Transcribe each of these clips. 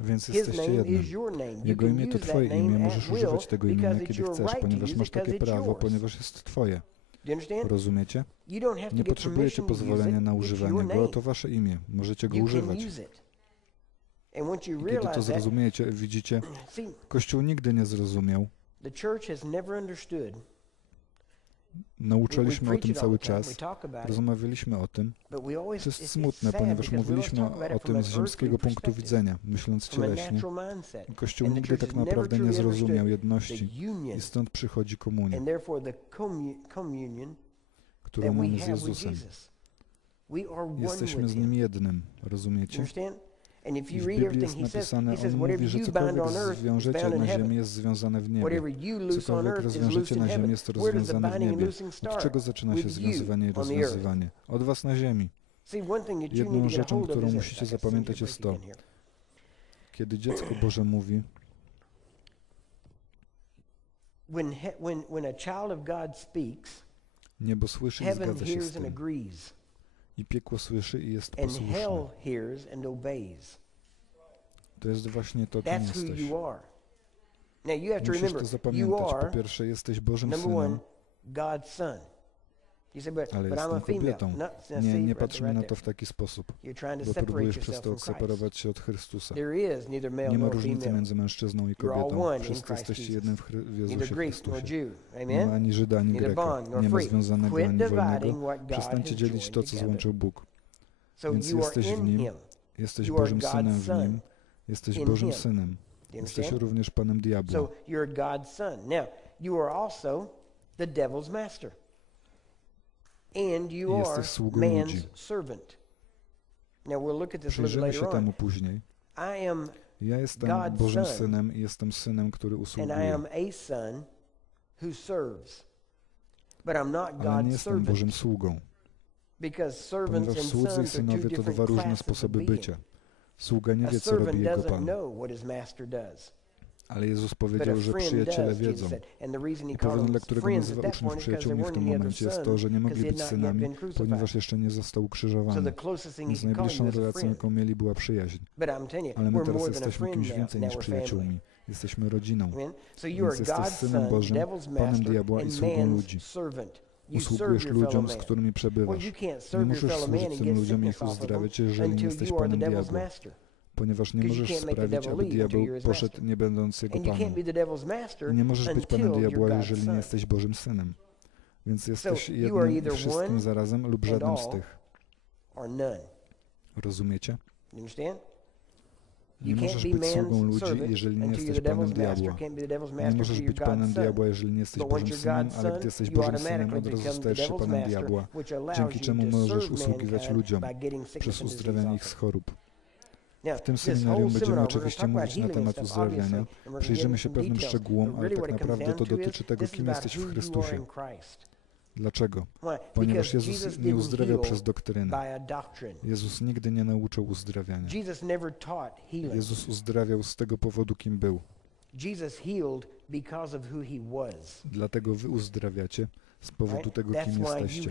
Więc jesteście jednym. Jego imię to Twoje imię, możesz używać tego imienia, kiedy chcesz, ponieważ masz takie prawo, ponieważ jest Twoje. Rozumiecie? Nie potrzebujecie pozwolenia na używanie go, to Wasze imię. Możecie go używać. Kiedy to zrozumiecie, widzicie, Kościół nigdy nie zrozumiał. Nauczaliśmy o tym cały czas, rozmawialiśmy o tym. To jest smutne, ponieważ mówiliśmy o tym z ziemskiego punktu widzenia, myśląc cieleśnie. Kościół nigdy tak naprawdę nie zrozumiał jedności i stąd przychodzi komunia, którą mamy z Jezusem. Jesteśmy z Nim jednym, rozumiecie? I w Biblii jest napisane, On mówi, że cokolwiek zwiążecie na ziemi jest związane w niebie. Cokolwiek rozwiążecie na ziemi jest to rozwiązane w niebie. Od czego zaczyna się związywanie i rozwiązywanie? Od was na ziemi. Jedną rzeczą, którą musicie zapamiętać jest to, kiedy dziecko Boże mówi, niebo słyszy i zgadza się z tym. I piekło słyszy i jest posłuszne. To jest właśnie to, kim jesteś. Musisz to zapamiętać. Po pierwsze, jesteś Bożym Synem, ale jestem kobietą. Nie patrzmy na to w taki sposób, bo próbujesz przez to odseparować się od Chrystusa. Nie ma różnicy między mężczyzną i kobietą. Wszyscy jesteście jednym w Jezusie Chrystusie. Nie ma ani Żyda, ani Greka. Nie ma związanego ani wolnego. Przestańcie dzielić to, co złączył Bóg. Więc jesteś w Nim, jesteś Bożym Synem w Nim, jesteś Bożym Synem. Jesteś również Panem Diabła. I jesteś sługą ludzi. Przyjrzymy się temu później. Ja jestem Bożym Synem i jestem Synem, który usługuje. Ale nie jestem Bożym sługą. Ponieważ słudzy i synowie to dwa różne sposoby bycia. Sługa nie wie, co robi jego Pan. Ale Jezus powiedział, że przyjaciele wiedzą. I powodem, dla którego nazywa uczniów przyjaciółmi w tym momencie, jest to, że nie mogli być synami, ponieważ jeszcze nie został ukrzyżowany. Więc najbliższą relacją, jaką mieli, była przyjaźń. Ale my teraz jesteśmy kimś więcej niż przyjaciółmi. Jesteśmy rodziną. Więc jesteś Synem Bożym, Panem Diabła i sługą ludzi. Usługujesz ludziom, z którymi przebywasz. Nie możesz służyć tym ludziom i ich uzdrawiać, jeżeli nie jesteś Panem Diabła. Ponieważ nie możesz sprawić, aby diabeł poszedł, nie będąc jego Panem. I nie możesz być Panem Diabła, jeżeli nie jesteś Bożym Synem. Więc jesteś jednym i wszystkim zarazem lub żadnym z tych. Rozumiecie? Nie możesz być sługą ludzi, jeżeli nie jesteś Panem Diabła. Nie możesz być Panem Diabła, jeżeli nie jesteś Bożym Synem, ale gdy jesteś Bożym Synem, od razu stajesz się Panem Diabła, dzięki czemu możesz usługiwać ludziom przez uzdrawianie ich z chorób. W tym seminarium będziemy oczywiście mówić na temat uzdrawiania. Przyjrzymy się pewnym szczegółom, ale tak naprawdę to dotyczy tego, kim jesteś w Chrystusie. Dlaczego? Ponieważ Jezus nie uzdrawiał przez doktrynę. Jezus nigdy nie nauczył uzdrawiania. Jezus uzdrawiał z tego powodu, kim był. Dlatego wy uzdrawiacie z powodu tego, kim jesteście.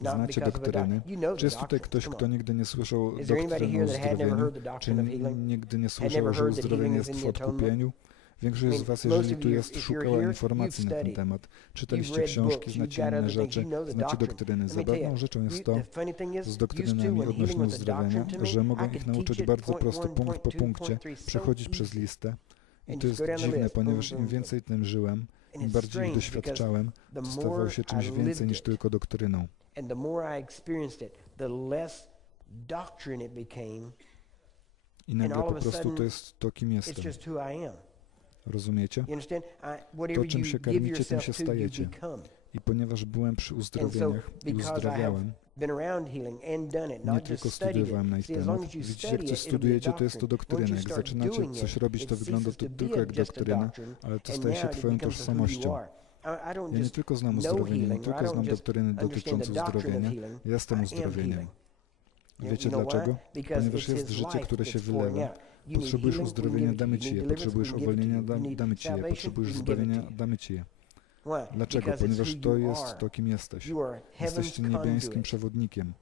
Znacie doktryny? Czy jest tutaj ktoś, kto nigdy nie słyszał doktryny o uzdrowieniu? Czy nigdy nie słyszał, że uzdrowienie jest w odkupieniu? Większość z was, jeżeli tu jest, szukała informacji na ten temat. Czytaliście książki, znacie inne rzeczy, znacie doktryny. Zabawną rzeczą jest to, z doktrynami odnośnie uzdrawiania, że mogą ich nauczyć bardzo prosto, punkt po punkcie, przechodzić przez listę. I to jest dziwne, ponieważ im więcej tym żyłem, im bardziej ich doświadczałem, to stawało się czymś więcej niż tylko doktryną. I nagle po prostu to jest to, kim jestem. Rozumiecie? To, czym się karmicie, tym się stajecie. I ponieważ byłem przy uzdrowieniach i uzdrawiałem, nie tylko studiowałem na ich temat. Widzicie, jak coś studujecie, to jest to doktryna. Jak zaczynacie coś robić, to wygląda to tylko jak doktryna, ale to staje się twoją tożsamością. Ja nie tylko znam uzdrowienie, nie tylko znam doktryny dotyczące uzdrowienia, ja jestem uzdrowieniem. Wiecie dlaczego? Ponieważ jest życie, które się wylewa. Potrzebujesz uzdrowienia, damy Ci je. Potrzebujesz uwolnienia, damy Ci je. Potrzebujesz zbawienia, damy Ci je. Dlaczego? Ponieważ to jest to, kim jesteś. Jesteś niebiańskim przewodnikiem.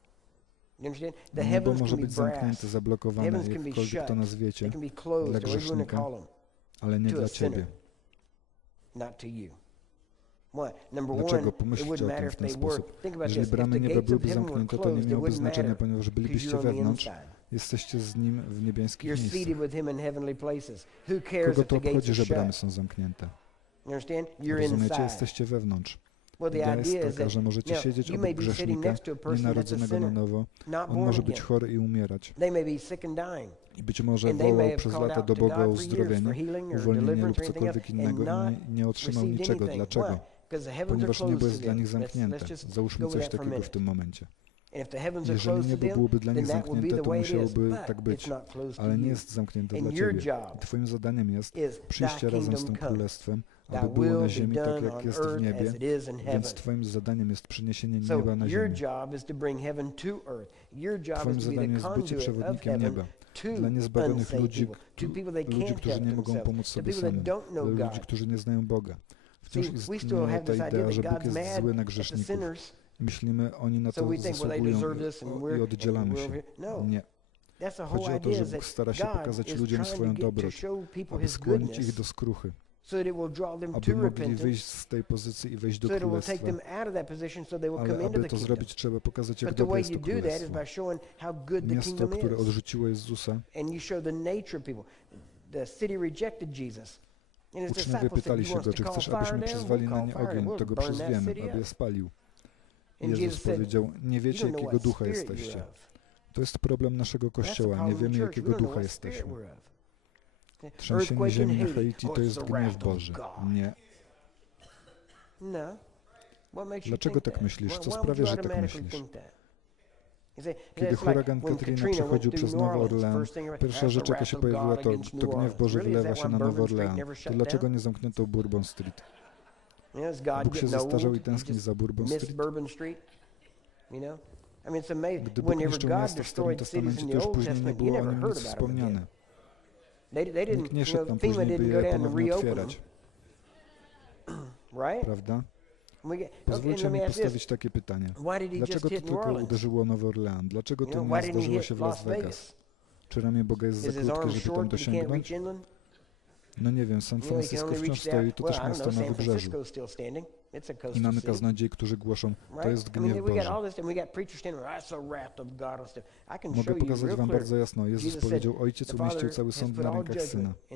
Niebo może być zamknięte, zablokowane, jakkolwiek to nazwiecie, dla grzesznika, ale nie dla ciebie. Dlaczego? Pomyślcie o tym w ten sposób. Jeżeli bramy nieba byłyby zamknięte, to nie miałoby znaczenia, ponieważ bylibyście wewnątrz, jesteście z Nim w niebieskich miejscach. Kogo to obchodzi, że bramy są zamknięte? Rozumiecie? Jesteście wewnątrz. Idea jest taka, że możecie siedzieć obok grzesznika, nienarodzonego na nowo. On może być chory i umierać. I być może wołał przez lata do Boga o uzdrowienie, uwolnienie lub cokolwiek innego i nie otrzymał niczego. Dlaczego? Ponieważ niebo jest dla nich zamknięte. Załóżmy coś takiego w tym momencie. Jeżeli niebo byłoby dla nich zamknięte, to musiałoby tak być, ale nie jest zamknięte dla ciebie. I twoim zadaniem jest przyjście razem z tym królestwem, aby było na ziemi tak, jak jest w niebie, więc twoim zadaniem jest przyniesienie nieba na ziemię. Twoim zadaniem jest bycie przewodnikiem nieba dla niezbawionych ludzi, którzy nie mogą pomóc sobie sami, dla ludzi, którzy nie znają Boga. Wciąż istnieje ta idea, że Bóg jest zły na grzeszników. Myślimy, oni na to zasługują i oddzielamy się. Nie. Chodzi o to, że Bóg stara się pokazać ludziom swoją dobroć, aby skłonić ich do skruchy, aby mogli wyjść z tej pozycji i wejść do królestwa. Ale aby to zrobić, trzeba pokazać, jak dobre jest to królestwo. Miasto, które odrzuciło Jezusa, uczniowie pytali się go, czy chcesz, abyśmy przyzwali na nie ogień, to go przyzwiemy, aby je spalił. Jezus powiedział, nie wiecie, jakiego ducha jesteście. To jest problem naszego Kościoła, nie wiemy, jakiego ducha jesteśmy. Trzęsienie ziemi na Haiti to jest gniew Boży. Nie. Dlaczego tak myślisz? Co sprawia, że tak myślisz? Kiedy huragan Katrina przechodził przez Nowy Orlean, pierwsza rzecz, jaka się pojawiła, to gniew Boży wylewa się na Nowy Orlean. To dlaczego nie zamknięto Bourbon Street? Bóg się zestarzał i tęskni za Bourbon Street. Gdy Bóg niszczył miasto w Starym Testamencie, to już później nie było o nim nic wspomniane. Nikt nie szedł tam później, by je ponownie otwierać. Prawda? Pozwólcie mi postawić takie pytanie. Dlaczego to tylko uderzyło Nowy Orlean? Dlaczego to nie zdarzyło się w Las Vegas? Czy ramię Boga jest za krótkie, żeby tam dosięgnąć? No nie wiem, San Francisco wciąż stoi, to też miasto na wybrzeżu. I mamy kaznodziei, którzy głoszą, to jest gniew Boży. Mogę pokazać wam bardzo jasno. Jezus powiedział, Ojciec umieścił cały sąd na rękach Syna. I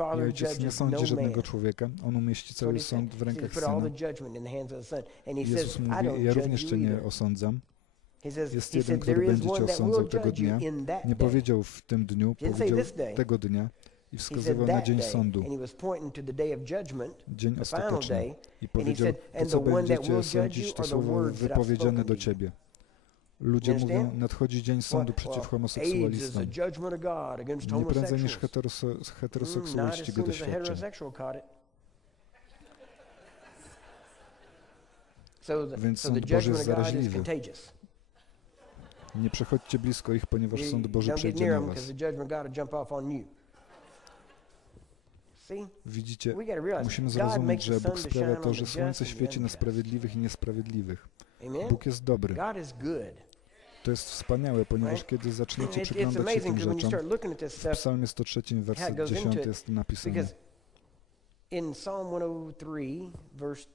Ojciec nie sądzi żadnego człowieka, On umieści cały sąd w rękach Syna. Jezus mówi, ja również Cię nie osądzam. Jest jeden, który będzie Cię osądzał tego dnia. Nie powiedział w tym dniu, powiedział tego dnia i wskazywał na dzień sądu, dzień ostateczny. I powiedział, to co będziecie sądzić, to słowo wypowiedziane do Ciebie. Ludzie mówią, nadchodzi dzień sądu przeciw homoseksualistom. Nie prędzej niż heteroseksualiści go doświadczą. Więc sąd Boży jest zaraźliwy. Nie przechodźcie blisko ich, ponieważ sąd Boży przejdzie na was. Widzicie, musimy zrozumieć, że Bóg sprawia to, że słońce świeci na sprawiedliwych i niesprawiedliwych. Bóg jest dobry. To jest wspaniałe, ponieważ kiedy zaczniecie przyglądać się tym rzeczom, w Psalmie 103, werset 10 jest napisane. In Psalm 103, verse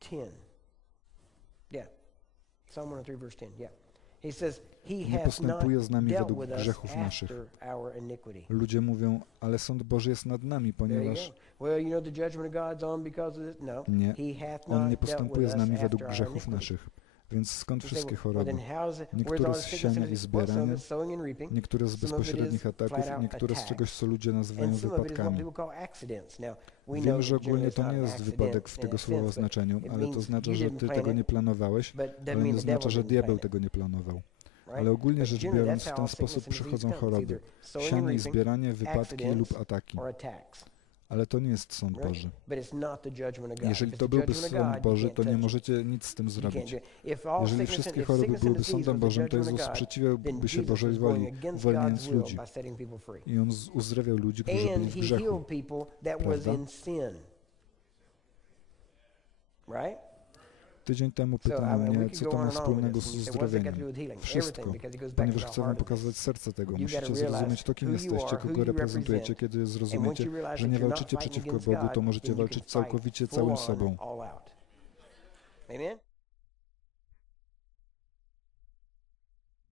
10. Yeah. Psalm 103, verse 10. Yeah. He says, nie postępuje z nami według grzechów naszych. Ludzie mówią, ale sąd Boży jest nad nami, ponieważ... Nie, On nie postępuje z nami według grzechów naszych. Więc skąd wszystkie choroby? Niektóre z siania i zbierania, niektóre z bezpośrednich ataków, niektóre z czegoś, co ludzie nazywają wypadkami. Wiem, że ogólnie to nie jest wypadek w tego słowa znaczeniu, ale to znaczy, że ty tego nie planowałeś, ale nie oznacza, że diabeł tego nie planował. Ale ogólnie rzecz biorąc, w ten sposób przychodzą choroby. Sianie i zbieranie, wypadki lub ataki. Ale to nie jest sąd Boży. Jeżeli to byłby sąd Boży, to nie możecie nic z tym zrobić. Jeżeli wszystkie choroby byłyby sądem Bożym, to Jezus sprzeciwiałby się Bożej woli, uwalniając ludzi. I On uzdrawiał ludzi, którzy byli w grzechu. Prawda? Tydzień temu pytano mnie, co to ma wspólnego z uzdrowieniem. Wszystko, ponieważ chcę wam pokazać serce tego. Musicie zrozumieć to, kim jesteście, kogo reprezentujecie. Kiedy zrozumiecie, że nie walczycie przeciwko Bogu, to możecie walczyć całkowicie całym sobą. Amen?